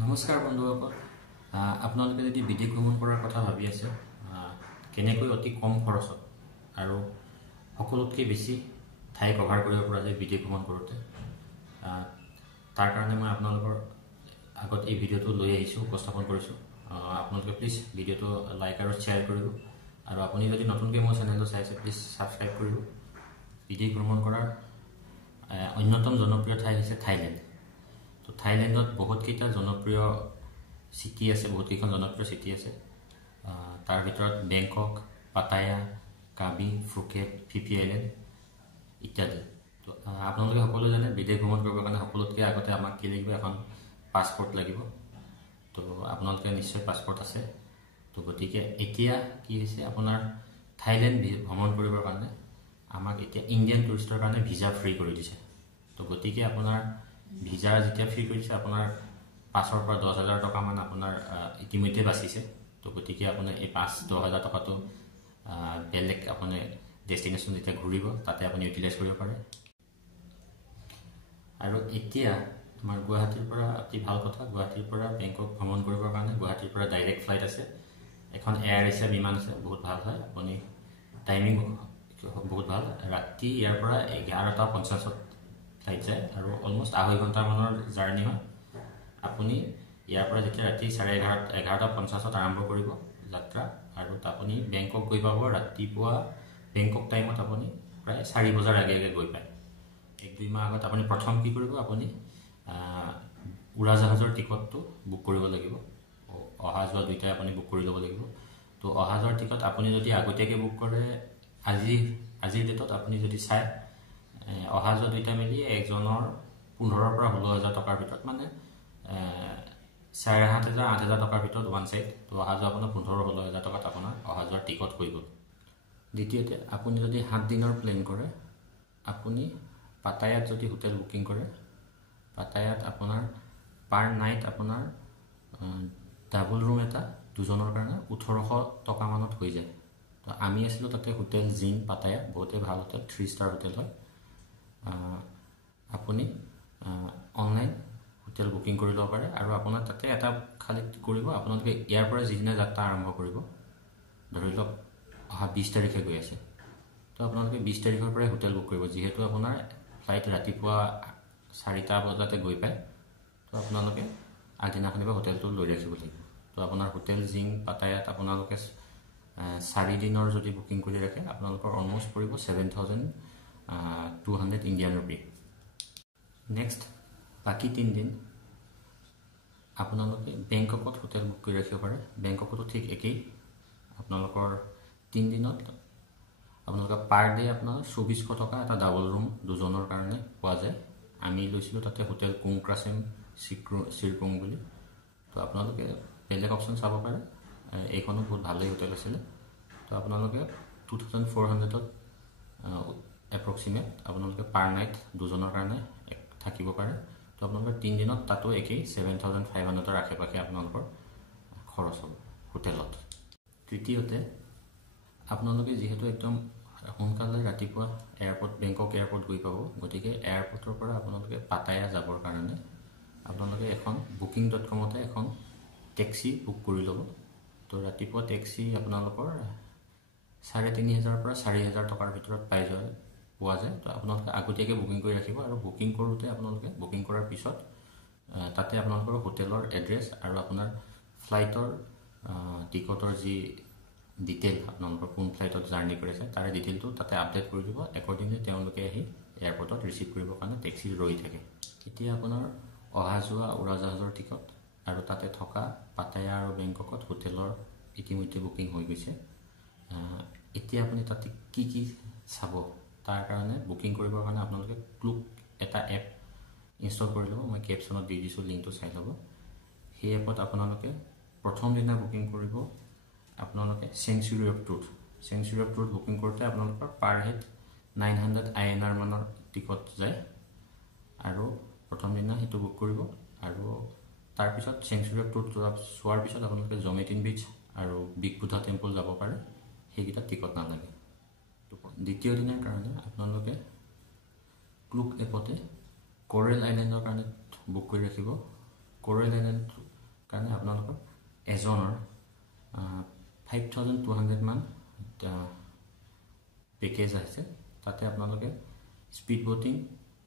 নমস্কাৰ বন্ধুসকল, আপোনালোকে যদি বিদেশ ভ্ৰমণ কৰাৰ কথা ভাবি আছে কেনেকৈ অতি কম খৰচত আৰু সকলোতকৈ বেছি ঠাই কভাৰ কৰিব পৰা যায় বিদেশ ভ্ৰমণ কৰোঁতে, তাৰ কাৰণে মই আপোনালোকৰ আগত এই ভিডিঅ'টো লৈ আহিছোঁ, উপস্থাপন কৰিছোঁ। আপোনালোকে প্লিজ ভিডিঅ'টো লাইক আৰু শ্বেয়াৰ কৰিব, আৰু আপুনি যদি নতুনকৈ মোৰ চেনেলটো চাইছে প্লিজ ছাবস্ক্ৰাইব কৰিব। বিদেশ ভ্ৰমণ কৰাৰ অন্যতম জনপ্ৰিয় ঠাই হৈছে থাইলেণ্ড। তো থাইলেণ্ডত বহুতকেইটা জনপ্ৰিয় চিটি আছে, বহুতকেইখন জনপ্ৰিয় চিটি আছে। তাৰ ভিতৰত বেংকক, পাটায়া, কাবি, ফুকেট, ফিফি আইলেণ্ড ইত্যাদি। তো আপোনালোকে সকলোৱে জানে বিদেশ ভ্ৰমণ কৰিবৰ কাৰণে সকলোতকৈ আগতে আমাক কি লাগিব, এখন পাছপৰ্ট লাগিব। তো আপোনালোকে নিশ্চয় পাছপৰ্ট আছে। তো গতিকে এতিয়া কি হৈছে, আপোনাৰ থাইলেণ্ড ভ্ৰমণ কৰিবৰ কাৰণে আমাক এতিয়া ইণ্ডিয়ান টুৰিষ্টৰ কাৰণে ভিছা ফ্ৰী কৰি দিছে। তো গতিকে আপোনাৰ ভিছা যেতিয়া ফ্ৰী কৰিছে, আপোনাৰ 5,000 পৰা 10,000 টকামান আপোনাৰ ইতিমধ্যে বাচিছে। তো গতিকে আপোনাৰ এই 5-10,000 টকাটো বেলেগ আপুনি ডেষ্টিনেশ্যন যেতিয়া ঘূৰিব তাতে আপুনি ইউটিলাইজ কৰিব পাৰে। আৰু এতিয়া আমাৰ গুৱাহাটীৰ পৰা অতি ভাল কথা, গুৱাহাটীৰ পৰা বেংকক ভ্ৰমণ কৰিবৰ কাৰণে গুৱাহাটীৰ পৰা ডাইৰেক্ট ফ্লাইট আছে। এখন এয়াৰ এছিয়া বিমান আছে, বহুত ভাল হয়। আপুনি টাইমিং বহুত ভাল, ৰাতি ইয়াৰ পৰা 11:50 ফ্লাইট যায় আৰু অলমষ্ট 2.5 ঘণ্টামানৰ জাৰ্ণি হয়। আপুনি ইয়াৰ পৰা যেতিয়া ৰাতি 11:30 আৰম্ভ কৰিব যাত্ৰা, আৰু আপুনি বেংকক গৈ পাব ৰাতিপুৱা বেংকক টাইমত। আপুনি প্ৰায় 4 বজাৰ আগে আগে গৈ পায়। 1-2 মাহ আগত আপুনি প্ৰথম কি কৰিব, আপুনি উৰাজাহাজৰ টিকটটো বুক কৰিব লাগিব। অহা যোৱা দুইটাই আপুনি বুক কৰি ল'ব লাগিব। তো অহা যোৱাৰ টিকট আপুনি যদি আগতীয়াকৈ বুক কৰে, আজিৰ ডেটত আপুনি যদি চায়, অহা যোৱা দুইটা মিলি একজনৰ 15,000 পৰা 16,000 টকাৰ ভিতৰত, মানে 7,500-8,000 টকাৰ ভিতৰত ওৱান চাইড। তো অহা যোৱা আপোনাৰ 15,000-16,000 টকাত আপোনাৰ অহা যোৱাৰ টিকট হৈ গ'ল। দ্বিতীয়তে, আপুনি যদি 7 দিনৰ প্লেন কৰে, আপুনি পাটায়াত যদি হোটেল বুকিং কৰে, পাটায়াত আপোনাৰ পাৰ নাইট আপোনাৰ ডাবল ৰুম এটা দুজনৰ কাৰণে 1,800 টকামানত হৈ যায়। তো আমি আছিলোঁ তাতে হোটেল জিন পাটায়া, বহুতেই ভাল হোটেল, 3 ষ্টাৰ হোটেল হয়। আপুনি অনলাইন হোটেল বুকিং কৰি ল'ব পাৰে। আৰু আপোনাৰ তাতে এটা খালী কৰিব, আপোনালোকে ইয়াৰ পৰা যিদিনা যাত্ৰা আৰম্ভ কৰিব, ধৰি লওক অহা 20 তাৰিখে গৈ আছে, তো আপোনালোকে 20 তাৰিখৰ পৰাই হোটেল বুক কৰিব। যিহেতু আপোনাৰ ফ্লাইট ৰাতিপুৱা 4টা বজাতে গৈ পায়, তো আপোনালোকে আগদিনাখনিৰ পৰা হোটেলটো লৈ ৰাখিব লাগিব। তো আপোনাৰ হোটেল জিং পাটায়াত আপোনালোকে 4 দিনৰ যদি বুকিং কৰি ৰাখে, আপোনালোকৰ অলমষ্ট পৰিব 7,200 ইণ্ডিয়ান ৰুপি। নেক্সট বাকী 3 দিন আপোনালোকে বেংককত হোটেল বুক কৰি ৰাখিব পাৰে। বেংককতো ঠিক একেই, আপোনালোকৰ 3 দিনত আপোনালোকৰ পাৰ ডে আপোনাৰ 2,400 টকা এটা ডাবল ৰুম দুজনৰ কাৰণে পোৱা যায়। আমি লৈছিলোঁ তাতে হোটেল কুংক্ৰাছেম চিৰকুং বুলি। তো আপোনালোকে বেলেগ অপশ্যন চাব পাৰে, এইখনো বহুত ভালেই হোটেল আছিলে। তো আপোনালোকে 2,400ত এপ্ৰক্সিমেট আপোনালোকে পাৰ নাইট দুজনৰ কাৰণে থাকিব পাৰে। তো আপোনালোকৰ 3 দিনত তাতো একেই 7,500ৰ আশে-পাশে আপোনালোকৰ খৰচ হ'ব হোটেলত। তৃতীয়তে, আপোনালোকে যিহেতু একদম সোনকালে ৰাতিপুৱা বেংকক এয়াৰপৰ্ট গৈ পাব, গতিকে এয়াৰপৰ্টৰ পৰা আপোনালোকে পাটায়া যাবৰ কাৰণে আপোনালোকে এখন booking.com-তে এখন টেক্সি বুক কৰি ল'ব। তো ৰাতিপুৱা টেক্সি আপোনালোকৰ 3,500 পৰা 4,000 টকাৰ ভিতৰত পোৱা যায়। তো আপোনালোকে আগতীয়াকৈ বুকিং কৰি ৰাখিব, আৰু বুকিং কৰোঁতে আপোনালোকে বুকিং কৰাৰ পিছত তাতে আপোনালোকৰ হোটেলৰ এড্ৰেছ আৰু আপোনাৰ ফ্লাইটৰ টিকটৰ যি ডিটেইল, আপোনালোকৰ কোন ফ্লাইটত জাৰ্ণি কৰিছে তাৰে ডিটেইলটো তাতে আপডেট কৰি দিব। একৰ্ডিংলি তেওঁলোকে আহি এয়াৰপৰ্টত ৰিচিভ কৰিবৰ কাৰণে টেক্সি ৰৈ থাকে। এতিয়া আপোনাৰ অহা যোৱা উৰাজাহাজৰ টিকট আৰু তাতে থকা পাটায়া আৰু বেংককত হোটেলৰ ইতিমধ্যে বুকিং হৈ গৈছে। এতিয়া আপুনি তাতে কি কি চাব, তাৰ কাৰণে বুকিং কৰিবৰ কাৰণে আপোনালোকে ক্লুক এটা এপ ইনষ্টল কৰি ল'ব। মই কেপশ্যনত দি দিছোঁ, লিংকটো চাই ল'ব। সেই এপত আপোনালোকে প্ৰথম দিনা বুকিং কৰিব আপোনালোকে চেংচুৰী অফ ট্ৰুথ বুকিং কৰোঁতে আপোনালোকৰ পাৰ হেড 900 INR মানৰ টিকট যায়। আৰু প্ৰথম দিনা সেইটো বুক কৰিব, আৰু তাৰপিছত চেংচুৰী অফ ট্ৰুথ চোৱাৰ পিছত আপোনালোকে জমেটিন বিচ আৰু বিগ বুদ্ধা টেম্পল যাব পাৰে, সেইকেইটা টিকট নালাগে। দ্বিতীয় দিনাৰ কাৰণে আপোনালোকে ক্লুক এপতে কোৰেল আইলেণ্ডৰ কাৰণে বুক কৰি ৰাখিব। কোৰেল আইলেণ্ড কাৰণে আপোনালোকৰ এজনৰ 5200 মান পেকেজ আছে তাতে আপোনালোকে স্পিড বোটিং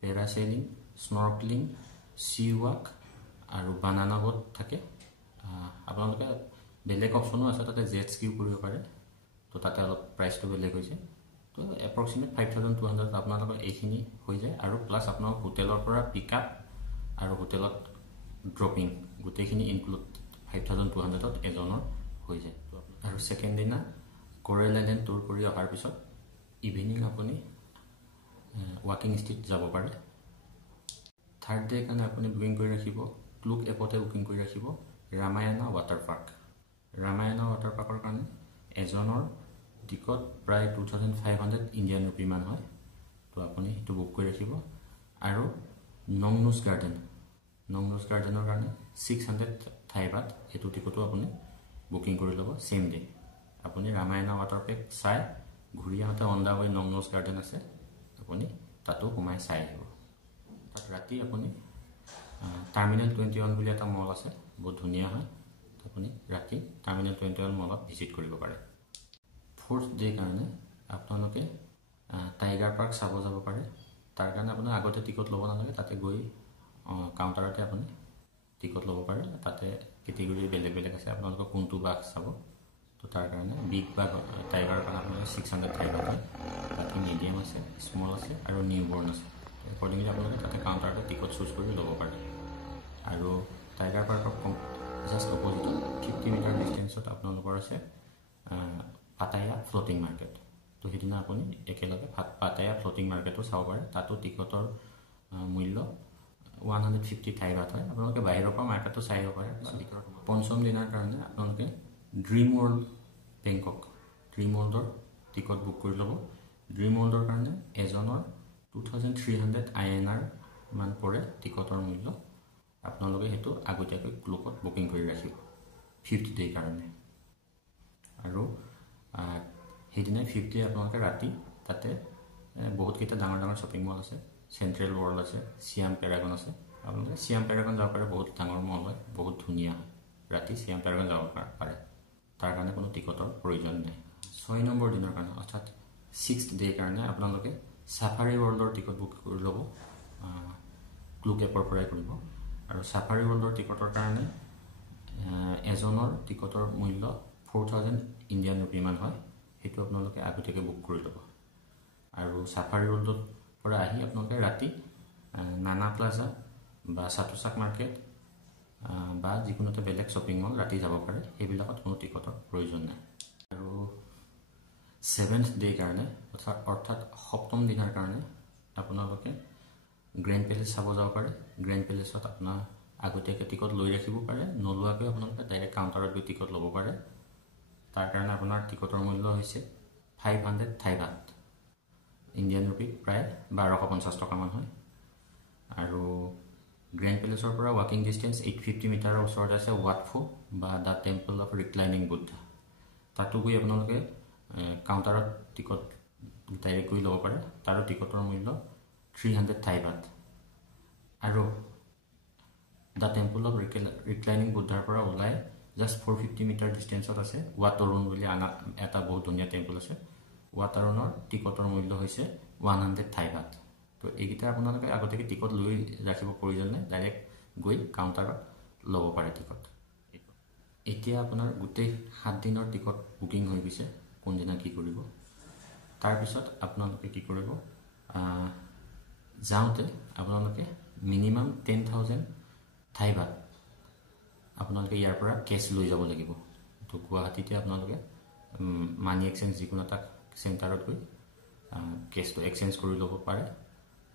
পেৰাছেলিং স্নৰ্কলিং সি ৱাক আৰু বানানা বোট থাকে আপোনালোকে বেলেগ অপচনো আছে তাতে জেট স্কিও কৰিব পাৰে তো তাতে অলপ প্ৰাইচটো বেলেগ হৈছে তো এপ্ৰক্সিমেট 5200 আপোনালোকৰ এইখিনি হৈ যায় আৰু প্লাছ আপোনালোক হোটেলৰ পৰা পিকআপ আৰু হোটেলত ড্ৰপিং গোটেইখিনি ইনক্লুড 5200 এজনৰ হৈ যায় আৰু সেকেন্ড দিনা কোৰেল আইল্যান্ড টুৰ কৰি অহাৰ পিছত ইভিনিং আপুনি ৱাকিং ষ্ট্ৰীট যাব পাৰে থাৰ্ড ডে কাৰণে আপুনি বুকিং কৰি ৰাখিব ক্লুক এপতে বুকিং কৰি ৰাখিব ৰামায়ণা ৱাটাৰ পাৰ্ক কাৰণে এজনৰ টিকট প্ৰায় 2500 ইণ্ডিয়ান ৰুপি মান হয় তো আপুনি সেইটো বুক কৰি ৰাখিব আৰু নংনুছ গাৰ্ডেনৰ কাৰণে 600 থাইবাত এটো টিকটো আপুনি বুকিং কৰি ল'ব সেম ডে আপুনি ৰামায়ণা ৱাটাৰ পাৰ্ক চাই ঘূৰি আহোঁতে অন দা ৱে নংনুছ গাৰ্ডেন আছে আপুনি তাতো সোমাই চাই আহিব তাত ৰাতি আপুনি টাৰ্মিনেল 21 বুলি এটা মল আছে বহুত ধুনীয়া হয় আপুনি ৰাতি টাৰ্মিনেল 21 মলত ভিজিট কৰিব পাৰে ফোৰ্থ ডে কাৰণে আপোনালোকে টাইগাৰ পাৰ্ক চাব যাব পাৰে তাৰ কাৰণে আপুনি আগতে টিকট ল'ব নালাগে তাতে গৈ কাউণ্টাৰতে আপুনি টিকট ল'ব পাৰে তাতে কেটেগৰী বেলেগ আছে আপোনালোকে কোনটো বাঘ চাব তো তাৰ কাৰণে বিগ বাঘ টাইগাৰৰ কাৰণে আপোনাৰ 600 টাইগাৰ হয় বাকী মিডিয়াম আছে স্মল আছে আৰু নিউবৰ্ণ আছে একৰ্ডিংলি আপোনালোকে তাতে কাউণ্টাৰতে টিকট চুজ কৰি ল'ব পাৰে আৰু টাইগাৰ পাৰ্কৰ জাষ্ট অপজিটত 50 মিটাৰ ডিষ্টেঞ্চত আপোনালোকৰ আছে পাটায়া ফ্লোটিং মাৰ্কেট তো সেইদিনা আপুনি একেলগে পাটায়া ফ্লোটিং মাৰ্কেটো চাব পাৰে তাতো টিকটৰ মূল্য 150 থাইবাত হয় আপোনালোকে বাহিৰৰ পৰা মাৰ্কেটটো চাই আহিব পাৰে পঞ্চম দিনাৰ কাৰণে আপোনালোকে ড্ৰিম ৱৰ্ল্ড বেংকক ড্ৰিম ৱৰ্ল্ডৰ টিকট বুক কৰি ল'ব ড্ৰিম ৱৰ্ল্ডৰ কাৰণে এজনৰ 2300 INR মান পৰে টিকটৰ মূল্য আপোনালোকে সেইটো আগতীয়াকৈ ক্লুকত বুকিং কৰি ৰাখিব 5th ডে কাৰণে আৰু সেইদিনা 5th ডে আপোনালোকে ৰাতি তাতে বহুত কেইটা ডাঙৰ শ্বপিং মল আছে চেন্ট্ৰেল ৱৰ্ল্ড আছে সিয়াম পেৰাগন আছে আপোনালোকে সিয়াম পেৰাগন যাব পাৰে বহুত ডাঙৰ মল হয় বহুত ধুনীয়া হয় ৰাতি সিয়াম পেৰাগন যাব পাৰে তাৰ কাৰণে কোনো টিকটৰ প্ৰয়োজন নাই 6 নম্বৰ দিনৰ কাৰণে অৰ্থাৎ 6th ডে কাৰণে আপোনালোকে সাফাৰী ৱৰ্ল্ডৰ টিকট বুক কৰি ল'ব ক্লুক এপৰ পৰাই কৰিব আৰু সাফাৰী ৱৰ্ল্ডৰ টিকটৰ কাৰণে এজনৰ টিকটৰ মূল্য 4000 ইণ্ডিয়ান ৰুপি মান হয় সেইটো আপোনালোকে আগতীয়াকৈ বুক কৰি ল'ব আৰু সাফাৰী ৱৰ্ল্ডৰ পৰা আহি আপোনালোকে ৰাতি নানা প্লাজা বা সাতুচাক মাৰ্কেট বা যিকোনো এটা বেলেগ শ্বপিং মল ৰাতি যাব পাৰে সেইবিলাকত কোনো টিকটৰ প্ৰয়োজন নাই আৰু 7th ডে কাৰণে অৰ্থাৎ সপ্তম দিনৰ কাৰণে আপোনালোকে গ্ৰেণ্ড পেলেচ চাব যাব পাৰে গ্ৰেণ্ড পেলেচত আপোনাৰ আগতীয়াকৈ টিকট লৈ ৰাখিব পাৰে নলোৱাকৈ আপোনালোকে ডাইৰেক্ট কাউণ্টাৰত গৈ টিকট ল'ব পাৰে তাৰ কাৰণে আপোনাৰ টিকটৰ মূল্য হৈছে 500 থাইবাত ইণ্ডিয়ান ৰুপি প্ৰায় 1250 টকা মান হয় আৰু গ্ৰেণ্ড পেলেচৰ পৰা ৱাকিং ডিষ্টেঞ্চ 850 মিটাৰৰ ওচৰত আছে ৱাটফু বা দা টেম্পল অফ ৰিক্লাইনিং বুদ্ধা তাতো গৈ আপোনালোকে কাউণ্টাৰত টিকট ডাইৰেক্ট গৈ ল'ব পাৰে তাৰো টিকটৰ মূল্য 300 থাইবাত আৰু দা টেম্পল অফ ৰিক্লাইনিং বুদ্ধাৰ পৰা ওলাই জাষ্ট 450 মিটাৰ ডিষ্টেঞ্চত আছে ৱাটৰুণ বুলি এটা বহুত ধুনীয়া টেম্পল আছে ৱাটাৰুণৰ টিকটৰ মূল্য হৈছে 100 থাইবাত তো এইকেইটা আপোনালোকে আগতীয়াকৈ টিকট লৈ ৰাখিব প্ৰয়োজন নাই ডাইৰেক্ট গৈ কাউণ্টাৰত ল'ব পাৰে টিকট এতিয়া আপোনাৰ গোটেই 7 দিনৰ টিকট বুকিং হৈ গৈছে কোনদিনা কি কৰিব তাৰপিছত আপোনালোকে কি কৰিব যাওঁতে আপোনালোকে মিনিমাম 10,000 থাইবাত আপোনালোকে ইয়াৰ পৰা কেছ লৈ যাব লাগিব তো গুৱাহাটীতে আপোনালোকে মানি এক্সচেঞ্জ যিকোনো এটা চেণ্টাৰত গৈ কেছটো এক্সচেঞ্জ কৰি ল'ব পাৰে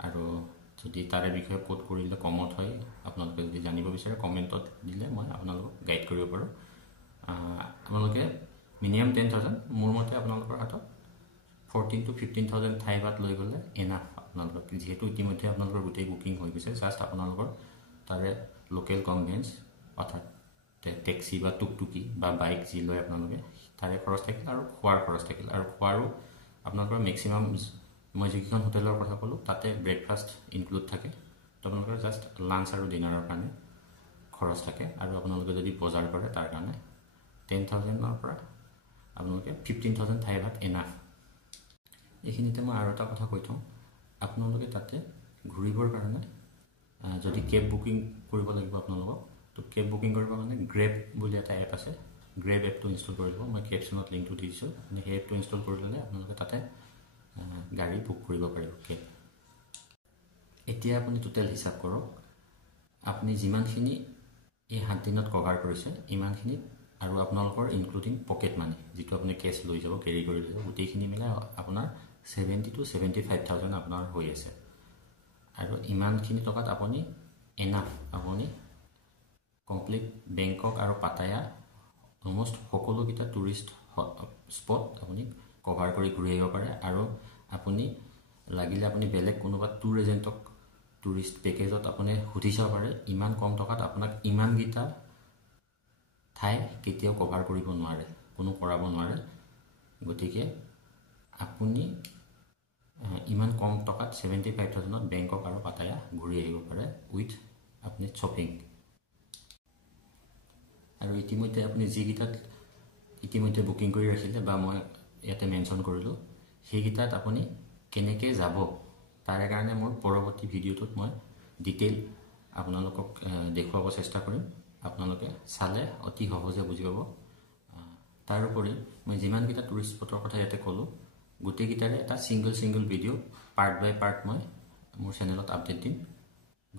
আৰু যদি তাৰে বিষয়ে কোড কৰিলে কমত হয় আপোনালোকে যদি জানিব বিচাৰে কমেণ্টত দিলে মই আপোনালোকক গাইড কৰিব পাৰোঁ আপোনালোকে মিনিমাম 10,000 মোৰ মতে আপোনালোকৰ হাতত 14,000 to 15,000 থাইবাত লৈ গ'লে এনাফ আপোনালোকৰ যিহেতু ইতিমধ্যে আপোনালোকৰ গোটেই বুকিং হৈ গৈছে জাষ্ট আপোনালোকৰ তাৰে লোকেল কনভেন্স অৰ্থাৎ টেক্সি বা টুকটুকি বা বাইক যি লয় আপোনালোকে তাৰে খৰচ থাকিল আৰু খোৱাৰ খৰচ থাকিল আৰু খোৱাৰো আপোনালোকৰ মেক্সিমাম মই যিকেইখন হোটেলৰ কথা ক'লোঁ তাতে ব্ৰেকফাষ্ট ইনক্লুড থাকে তো আপোনালোকৰ জাষ্ট লাঞ্চ আৰু ডিনাৰৰ কাৰণে খৰচ থাকে আৰু আপোনালোকে যদি বজাৰ কৰে তাৰ কাৰণে 10,000ৰ পৰা আপোনালোকে 15,000 ঠাই ভাগ এনাফ। এইখিনিতে মই আৰু এটা কথা কৈ থওঁ, আপোনালোকে তাতে ঘূৰিবৰ কাৰণে যদি কেব বুকিং কৰিব লাগিব আপোনালোকক, তো কেব বুকিং কৰিবৰ কাৰণে গ্ৰেব বুলি এটা এপ আছে, গ্ৰেব এপটো ইনষ্টল কৰি ল'ব। মই কেপশ্যনত লিংকটো দি দিছোঁ, আপুনি সেই এপটো ইনষ্টল কৰি ল'লে আপোনালোকে তাতে গাড়ী বুক কৰিব পাৰিব কেব। এতিয়া আপুনি টোটেল হিচাপ কৰক, আপুনি যিমানখিনি এই 7 দিনত কভাৰ কৰিছে ইমানখিনিত আৰু আপোনালোকৰ ইনক্লুডিং পকেট মানি, যিটো আপুনি কেছ লৈ যাব, কেৰি কৰি লৈ যাব, গোটেইখিনি মিলাই আপোনাৰ 70,000 to 75,000 আপোনাৰ হৈ আছে। আৰু ইমানখিনি টকাত আপুনি এনাফ, আপুনি কমপ্লিট বেংকক আৰু পাটায়া অলমষ্ট সকলোকেইটা টুৰিষ্ট স্পট আপুনি কভাৰ কৰি ঘূৰি আহিব পাৰে। আৰু আপুনি লাগিলে আপুনি বেলেগ কোনোবা ট্যুৰ এজেণ্টক টুৰিষ্ট পেকেজত আপুনি সুধি চাব পাৰে, ইমান কম টকাত আপোনাক ইমানকেইটা ঠাই কেতিয়াও কভাৰ কৰিব নোৱাৰে, কোনো কৰাব নোৱাৰে। গতিকে আপুনি ইমান কম টকাত 75,000ত বেংকক আৰু পাটায়া ঘূৰি আহিব পাৰে উইথ আপুনি শ্বপিং। আৰু ইতিমধ্যে আপুনি যিকেইটাত ইতিমধ্যে বুকিং কৰি ৰাখিলে বা মই ইয়াতে মেনশ্যন কৰিলোঁ, সেইকেইটাত আপুনি কেনেকৈ যাব তাৰে কাৰণে মোৰ পৰৱৰ্তী ভিডিঅ'টোত মই ডিটেইল আপোনালোকক দেখুৱাব চেষ্টা কৰিম। আপোনালোকে চালে অতি সহজে বুজি পাব। তাৰোপৰি মই যিমানকেইটা টুৰিষ্ট স্পটৰ কথা ইয়াতে ক'লোঁ, গোটেইকেইটাৰে এটা ছিংগল ভিডিঅ' পাৰ্ট বাই পাৰ্ট মই মোৰ চেনেলত আপডেট দিম।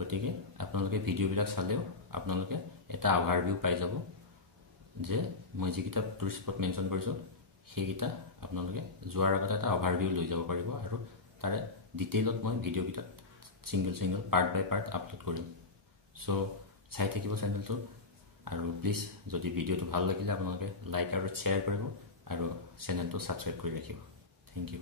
গতিকে আপোনালোকে ভিডিঅ'বিলাক চালেও আপোনালোকে এটা অভাৰভিউ পাই যাব যে মই যিকেইটা টুৰিষ্ট স্পট মেনশ্যন কৰিছোঁ সেইকেইটা আপোনালোকে যোৱাৰ আগতে এটা অভাৰভিউ লৈ যাব পাৰিব। আৰু তাৰে ডিটেইলত মই ভিডিঅ'কেইটাত ছিংগল পাৰ্ট বাই পাৰ্ট আপলোড কৰিম। চ' চাই থাকিব চেনেলটো, আৰু প্লিজ যদি ভিডিঅ'টো ভাল লাগিলে আপোনালোকে লাইক আৰু শ্বেয়াৰ কৰিব আৰু চেনেলটো ছাবস্ক্ৰাইব কৰি ৰাখিব। Thank U.